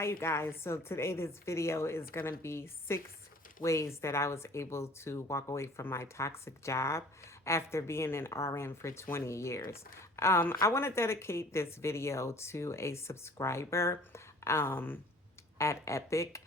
Hi you guys. So today this video is going to be 6 ways that I was able to walk away from my toxic job after being an RN for 20 years. I want to dedicate this video to a subscriber at Epic.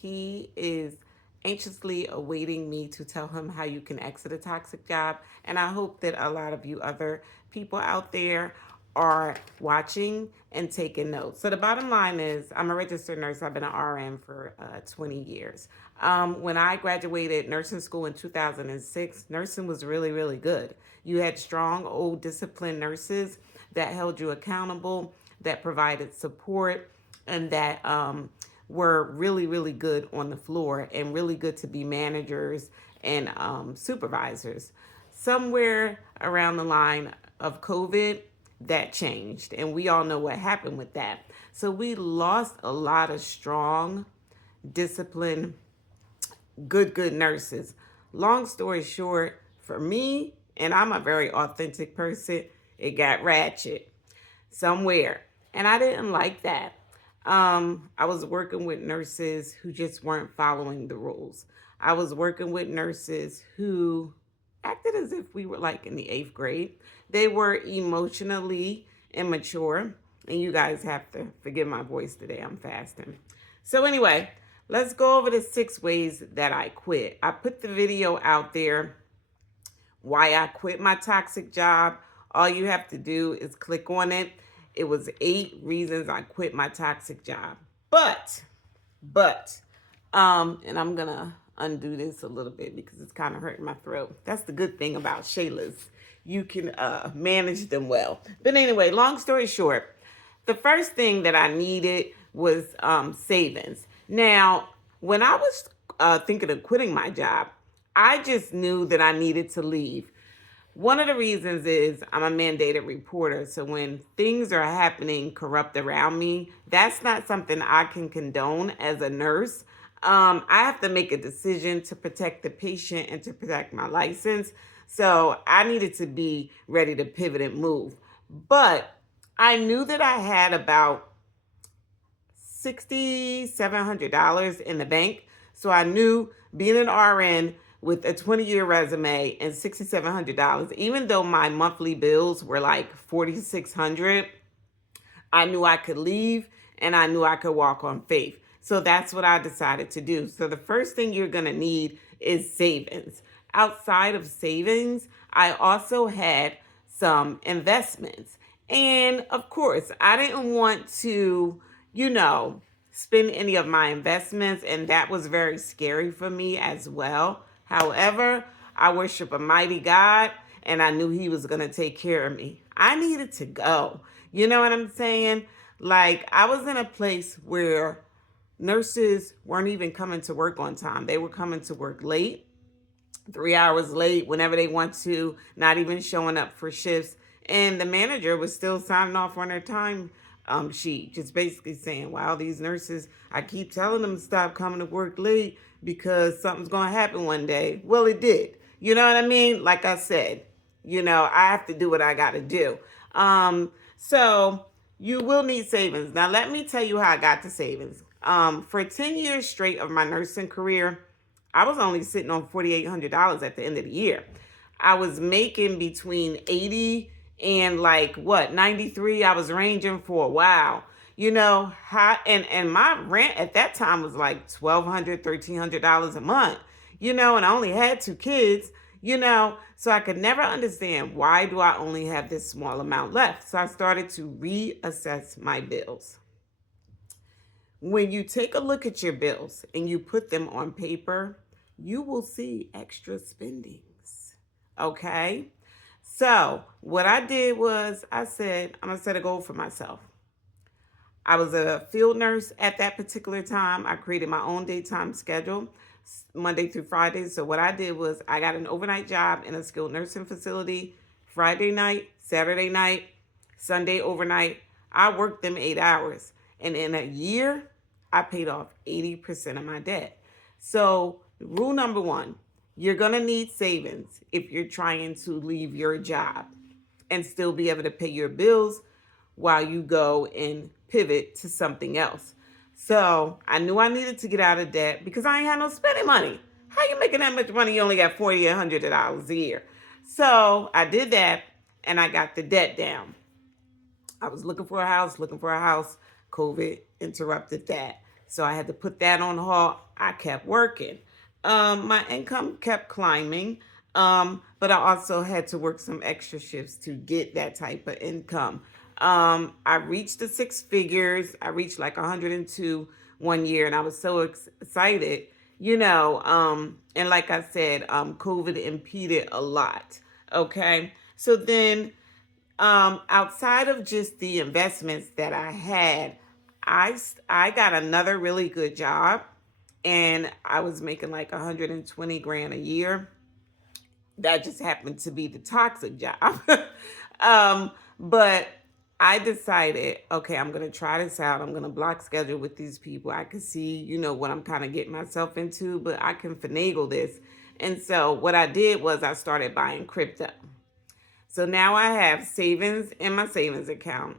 He is anxiously awaiting me to tell him how you can exit a toxic job. And I hope that a lot of you other people out there are watching and taking notes. So the bottom line is I'm a registered nurse. I've been an RN for 20 years. When I graduated nursing school in 2006, nursing was really, really good. You had strong, old, disciplined nurses that held you accountable, that provided support, and that were really, really good on the floor and really good to be managers and supervisors. Somewhere around the line of COVID, that changed, and we all know what happened with that. So we lost a lot of strong, disciplined, good nurses. Long story short, for me, and I'm a very authentic person, it got ratchet somewhere, and I didn't like that. I was working with nurses who just weren't following the rules. I was working with nurses who acted as if we were like in the 8th grade. They were emotionally immature. And you guys have to forgive my voice today. I'm fasting. So anyway, let's go over the 6 ways that I quit. I put the video out there, why I quit my toxic job. All you have to do is click on it. It was 8 reasons I quit my toxic job. But, and I'm going to undo this a little bit because it's kind of hurting my throat. That's the good thing about Shayla's. You can manage them well. But anyway, long story short, the first thing that I needed was savings. Now, when I was thinking of quitting my job, I just knew that I needed to leave. One of the reasons is I'm a mandated reporter. So when things are happening corrupt around me, that's not something I can condone as a nurse. I have to make a decision to protect the patient and to protect my license. So I needed to be ready to pivot and move. But I knew that I had about $6,700 in the bank. So I knew being an RN with a 20-year resume and $6,700, even though my monthly bills were like $4,600, I knew I could leave and I knew I could walk on faith. So that's what I decided to do. So the first thing you're going to need is savings. Outside of savings, I also had some investments. And of course, I didn't want to, spend any of my investments. And that was very scary for me as well. However, I worship a mighty God, and I knew he was going to take care of me. I needed to go. You know what I'm saying? Like, I was in a place where nurses weren't even coming to work on time. They were coming to work late, 3 hours late, whenever they want to, not even showing up for shifts. And the manager was still signing off on her time sheet, just basically saying, wow, these nurses, I keep telling them to stop coming to work late because something's going to happen one day. Well, it did. You know what I mean? Like I said, I have to do what I got to do. So you will need savings. Now, let me tell you how I got the savings. For 10 years straight of my nursing career, I was only sitting on $4,800 at the end of the year. I was making between 80 and 93. I was ranging for a while. And my rent at that time was like $1,200, $1,300 a month, and I only had 2 kids, so I could never understand, why do I only have this small amount left? So I started to reassess my bills. When you take a look at your bills and you put them on paper, you will see extra spendings. Okay? So what I did was I said, I'm going to set a goal for myself. I was a field nurse at that particular time. I created my own daytime schedule, Monday through Friday. So what I did was I got an overnight job in a skilled nursing facility, Friday night, Saturday night, Sunday overnight. I worked them 8 hours. And in a year, I paid off 80% of my debt. So rule number 1, you're going to need savings if you're trying to leave your job and still be able to pay your bills while you go and pivot to something else. So I knew I needed to get out of debt because I ain't had no spending money. How you making that much money? You only got $40 or $100 a year. So I did that and I got the debt down. I was looking for a house. COVID interrupted that. So I had to put that on hold. I kept working. My income kept climbing. But I also had to work some extra shifts to get that type of income. I reached the six figures. I reached like 102 one year, and I was so excited, and like I said, COVID impeded a lot. Okay. So then, outside of just the investments that I had, I got another really good job, and I was making like 120 grand a year. That just happened to be the toxic job. But I decided, okay, I'm going to try this out. I'm going to block schedule with these people. I can see, what I'm kind of getting myself into, but I can finagle this. And so what I did was I started buying crypto. So now I have savings in my savings account.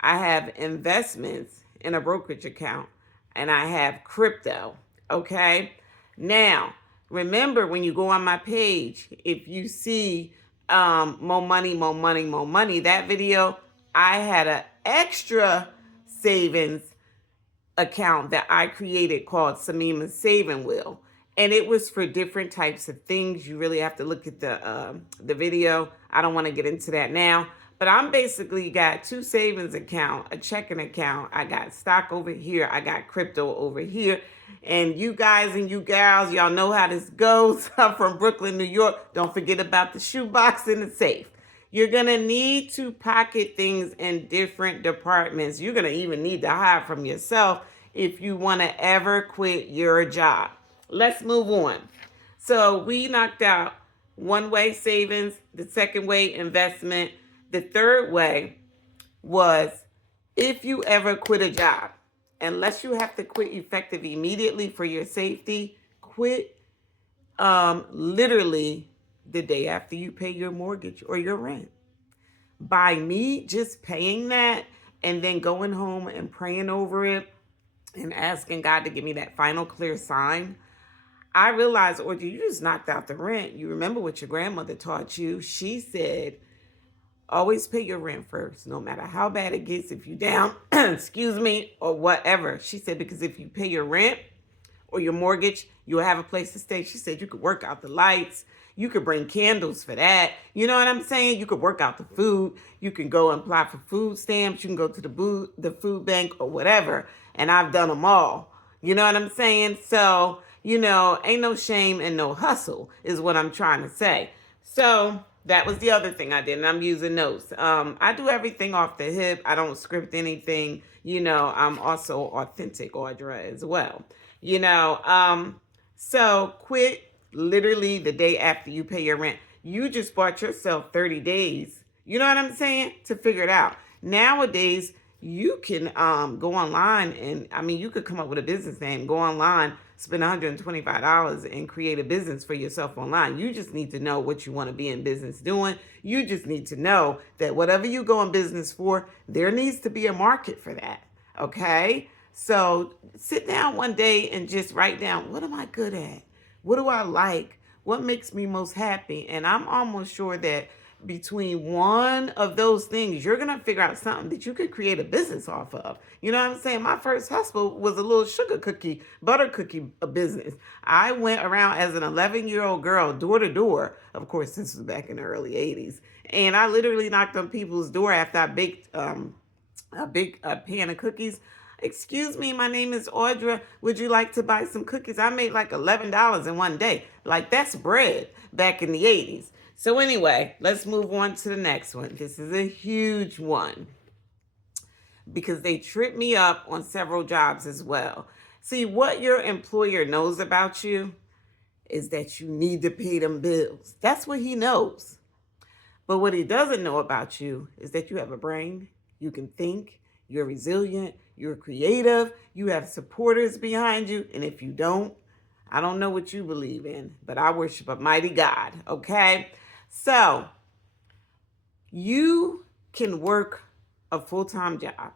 I have investments in a brokerage account, and I have crypto. Okay. Now, remember when you go on my page, if you see more money, more money, more money, that video, I had an extra savings account that I created called Samima's Saving Wheel. And it was for different types of things. You really have to look at the video. I don't want to get into that now. But I'm basically got two savings account, a checking account. I got stock over here. I got crypto over here. And you guys and you gals, y'all know how this goes. I'm from Brooklyn, New York. Don't forget about the shoebox and the safe. You're going to need to pocket things in different departments. You're going to even need to hide from yourself if you want to ever quit your job. Let's move on. So we knocked out one way savings, the second way investment. The third way was if you ever quit a job, unless you have to quit effective immediately for your safety, quit literally the day after you pay your mortgage or your rent. By me just paying that and then going home and praying over it and asking God to give me that final clear sign, I realized, Audrey, you just knocked out the rent. You remember what your grandmother taught you. She said, always pay your rent first, no matter how bad it gets, if you down, excuse me, or whatever. She said, because if you pay your rent or your mortgage, you'll have a place to stay. She said you could work out the lights. You could bring candles for that. You know what I'm saying? You could work out the food. You can go and apply for food stamps. You can go to the food bank or whatever. And I've done them all. You know what I'm saying? So, ain't no shame and no hustle is what I'm trying to say. So that was the other thing I did, and I'm using notes. I do everything off the hip. I don't script anything. I'm also authentic, Audra, as well. So quit literally the day after you pay your rent. You just bought yourself 30 days. You know what I'm saying? To figure it out. Nowadays, you can go online and, you could come up with a business name, go online, spend $125 and create a business for yourself online. You just need to know what you want to be in business doing. You just need to know that whatever you go in business for, there needs to be a market for that. Okay? So sit down one day and just write down, what am I good at? What do I like? What makes me most happy? And I'm almost sure that between one of those things, you're going to figure out something that you could create a business off of. You know what I'm saying? My first hustle was a little butter cookie business. I went around as an 11-year-old girl, door to door. Of course, this was back in the early 80s. And I literally knocked on people's door after I baked a big pan of cookies. Excuse me, my name is Audra. Would you like to buy some cookies? I made like $11 in one day. Like, that's bread back in the 80s. So anyway, let's move on to the next one. This is a huge one because they tripped me up on several jobs as well. See, what your employer knows about you is that you need to pay them bills. That's what he knows. But what he doesn't know about you is that you have a brain, you can think, you're resilient, you're creative, you have supporters behind you. And if you don't, I don't know what you believe in, but I worship a mighty God, okay? So you can work a full-time job,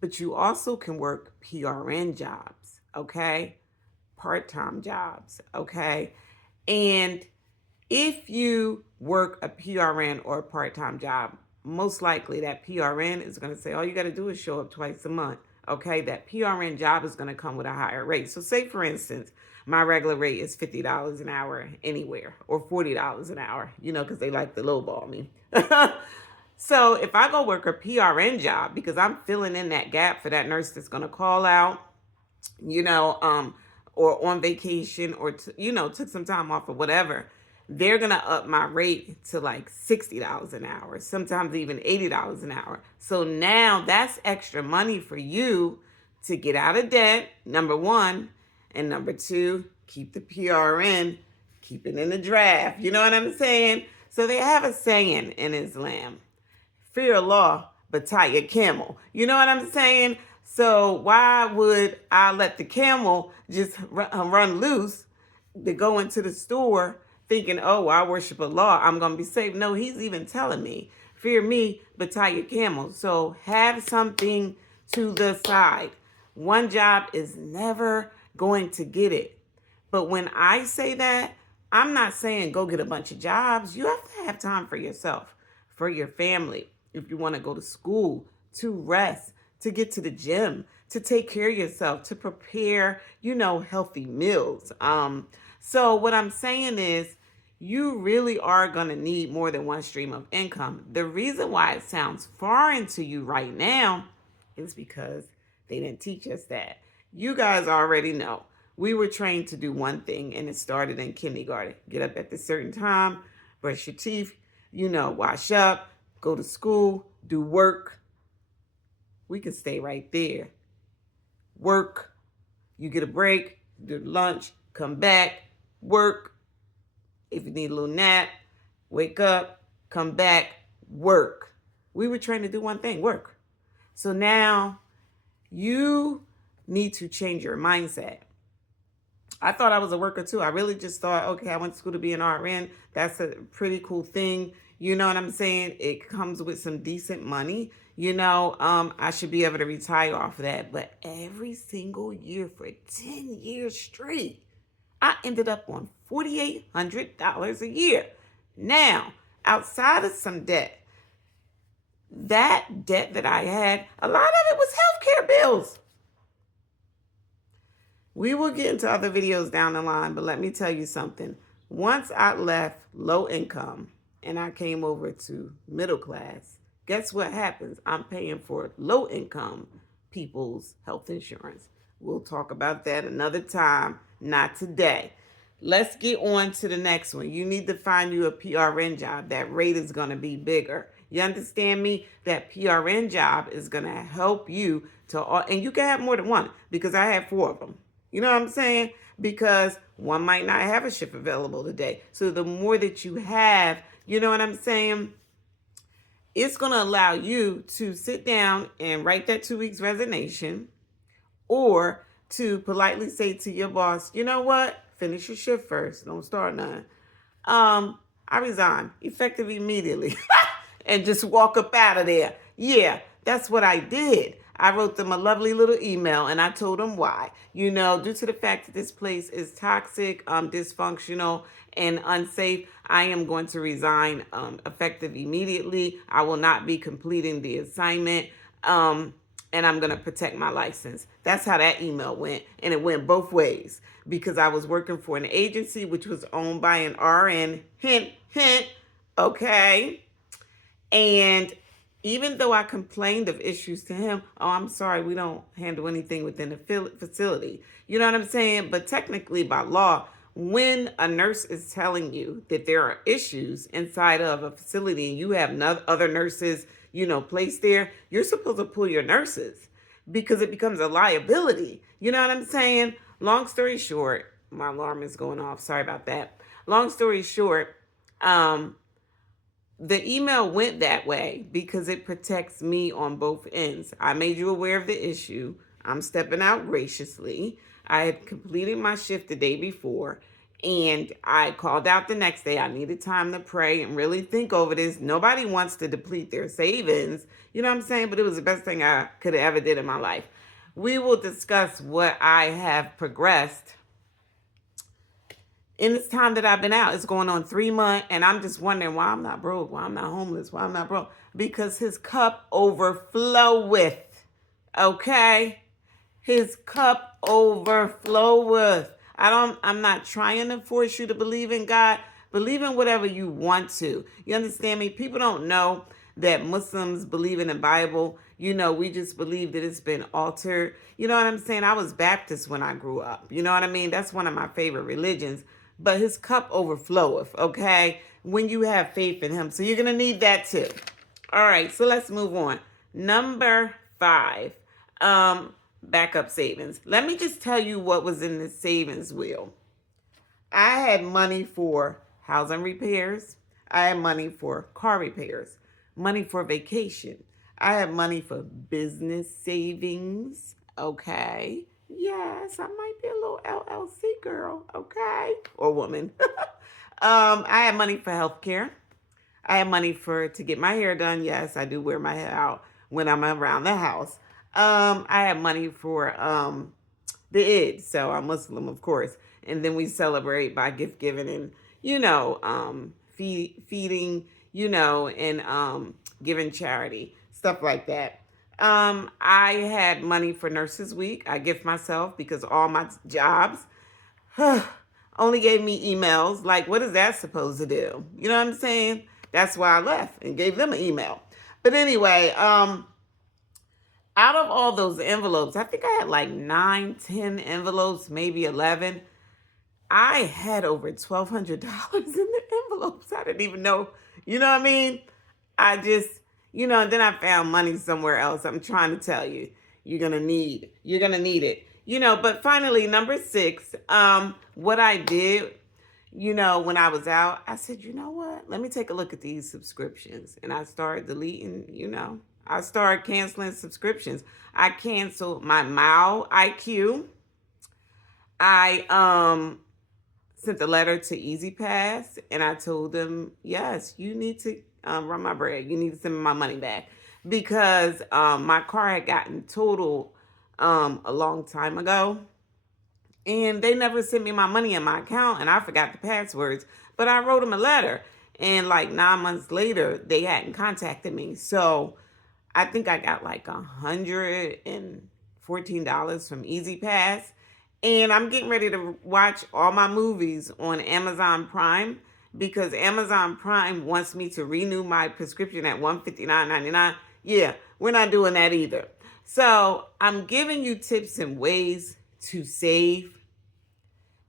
But you also can work PRN jobs, okay? Part-time jobs, okay? And if you work a PRN or a part-time job, most likely that PRN is going to say, all you got to do is show up twice a month. Okay, that PRN job is going to come with a higher rate. So say, for instance, my regular rate is $50 an hour anywhere, or $40 an hour, because they like to lowball me. So if I go work a PRN job because I'm filling in that gap for that nurse that's going to call out, or on vacation, or took some time off or whatever, they're gonna up my rate to like $60 an hour, sometimes even $80 an hour. So now that's extra money for you to get out of debt, number one, and number two, keep the PRN, keep it in the draft. You know what I'm saying? So they have a saying in Islam: fear Allah, but tie your camel. You know what I'm saying? So why would I let the camel just run loose to go into the store thinking, oh, I worship Allah, I'm going to be safe? No, he's even telling me, fear me, but tie your camel. So have something to the side. One job is never going to get it. But when I say that, I'm not saying go get a bunch of jobs. You have to have time for yourself, for your family, if you want to go to school, to rest, to get to the gym, to take care of yourself, to prepare, healthy meals. So what I'm saying is, you really are going to need more than one stream of income. The reason why it sounds foreign to you right now is because they didn't teach us that. You guys already know. We were trained to do one thing, and it started in kindergarten. Get up at a certain time, brush your teeth, wash up, go to school, do work. We can stay right there. Work, you get a break, do lunch, come back, work. If you need a little nap, wake up, come back, work. We were trained to do one thing, work. So now you need to change your mindset. I thought I was a worker too. I really just thought, okay, I went to school to be an RN. That's a pretty cool thing. You know what I'm saying? It comes with some decent money. I should be able to retire off of that. But every single year for 10 years straight, I ended up on $4,800 a year. Now, outside of some debt, that debt that I had, a lot of it was healthcare bills. We will get into other videos down the line, but let me tell you something. Once I left low income and I came over to middle class, guess what happens? I'm paying for low income people's health insurance. We'll talk about that another time, not today. Let's get on to the next one. You need to find you a PRN job. That rate is going to be bigger. You understand me? That PRN job is going to help you to, and you can have more than one, because I had 4 of them. You know what I'm saying? Because one might not have a shift available today. So the more that you have, you know what I'm saying? It's going to allow you to sit down and write that 2 weeks resignation, or to politely say to your boss, you know what? Finish your shift first. Don't start none. I resign effective immediately and just walk up out of there. Yeah, that's what I did. I wrote them a lovely little email and I told them why. Due to the fact that this place is toxic, dysfunctional, and unsafe, I am going to resign effective immediately. I will not be completing the assignment. And I'm going to protect my license. That's how that email went. And it went both ways, because I was working for an agency which was owned by an RN. Hint, hint. Okay. And even though I complained of issues to him, oh, I'm sorry, we don't handle anything within the facility. You know what I'm saying? But technically, by law, when a nurse is telling you that there are issues inside of a facility and you have other nurses, placed there, you're supposed to pull your nurses, because it becomes a liability. You know what I'm saying? Long story short, my alarm is going off. Sorry about that. Long story short, the email went that way because it protects me on both ends. I made you aware of the issue. I'm stepping out graciously. I had completed my shift the day before, And I called out the next day. I needed time to pray and really think over this. Nobody wants to deplete their savings. You know what I'm saying? But it was the best thing I could have ever did in my life. We will discuss what I have progressed in this time that I've been out. It's going on 3 months, and I'm just wondering why I'm not broke, why I'm not homeless, why I'm not broke. Because his cup overfloweth. Okay? His cup overfloweth. I'm not trying to force you to believe in God. Believe in whatever you want to. You understand me? People don't know that Muslims believe in the Bible. You know, we just believe that it's been altered. You know what I'm saying? I was Baptist when I grew up. You know what I mean? That's one of my favorite religions. But his cup overfloweth, okay? When you have faith in him. So you're going to need that too. All right, so let's move on. Number 5. Backup savings. Let me just tell you what was in the savings wheel. I had money for housing repairs. I had money for car repairs, money for vacation. I had money for business savings. Okay. Yes, I might be a little LLC girl. Okay. Or woman. I had money for healthcare. I have money to get my hair done. Yes, I do wear my hair out when I'm around the house. I have money for the Eid, so I'm Muslim, of course. And then we celebrate by gift giving and, feeding, and giving charity, stuff like that. I had money for Nurses Week. I gift myself because all my jobs only gave me emails. Like, what is that supposed to do? You know what I'm saying? That's why I left and gave them an email. But anyway, out of all those envelopes, I think I had like 9, 10 envelopes, maybe 11. I had over $1,200 in the envelopes. I didn't even know, you know what I mean? I just, and then I found money somewhere else. I'm trying to tell you, you're going to need it. But finally, number 6, what I did, when I was out, I said, you know what? Let me take a look at these subscriptions. And I started deleting, I started canceling subscriptions. I canceled my Mile IQ. I sent a letter to Easy Pass, and I told them, yes, you need to run my bread. You need to send me my money back. Because my car had gotten totaled a long time ago. And they never sent me my money in my account, and I forgot the passwords. But I wrote them a letter. And like 9 months later, they hadn't contacted me. So I think I got like $114 from Easy Pass. And I'm getting ready to watch all my movies on Amazon Prime because Amazon Prime wants me to renew my prescription at $159.99. Yeah, we're not doing that either. So I'm giving you tips and ways to save.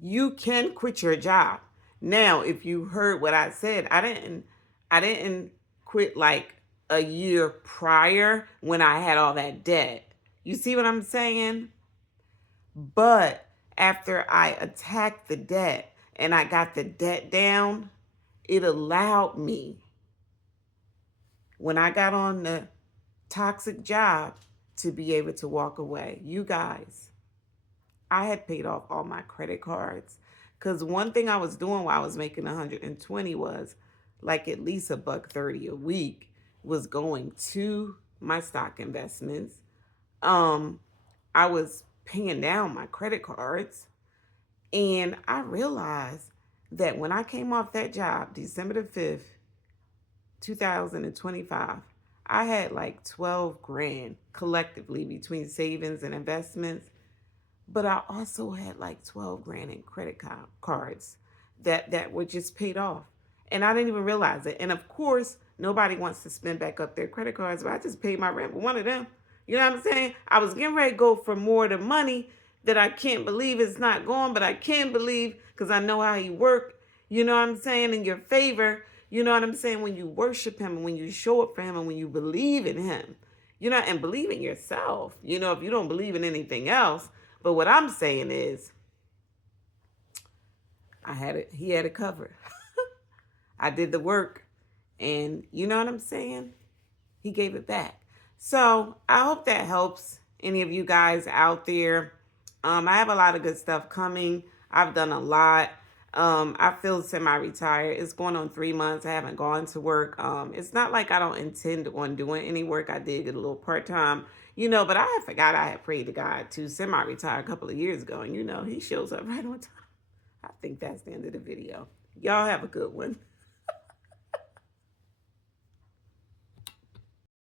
You can quit your job. Now, if you heard what I said, I didn't quit like a year prior when I had all that debt. You see what I'm saying? But after I attacked the debt and I got the debt down, it allowed me, when I got on the toxic job, to be able to walk away. You guys, I had paid off all my credit cards. Because one thing I was doing while I was making 120 was like at least $130 a week was going to my stock investments. I was paying down my credit cards. And I realized that when I came off that job, December the 5th, 2025, I had like 12 grand collectively between savings and investments. But I also had like 12 grand in credit cards that were just paid off. And I didn't even realize it. And of course, nobody wants to spend back up their credit cards, but I just paid my rent with one of them. You know what I'm saying? I was getting ready to go for more of the money that I can't believe it's not gone, but I can believe because I know how he worked, you know what I'm saying, in your favor. You know what I'm saying? When you worship him and when you show up for him and when you believe in him, and believe in yourself, if you don't believe in anything else. But what I'm saying is, he had it covered. I did the work and you know what I'm saying? He gave it back. So I hope that helps any of you guys out there. I have a lot of good stuff coming. I've done a lot. I feel semi-retired. It's going on 3 months. I haven't gone to work. It's not like I don't intend on doing any work. I did get a little part-time, but I forgot I had prayed to God to semi-retire a couple of years ago. And he shows up right on time. I think that's the end of the video. Y'all have a good one.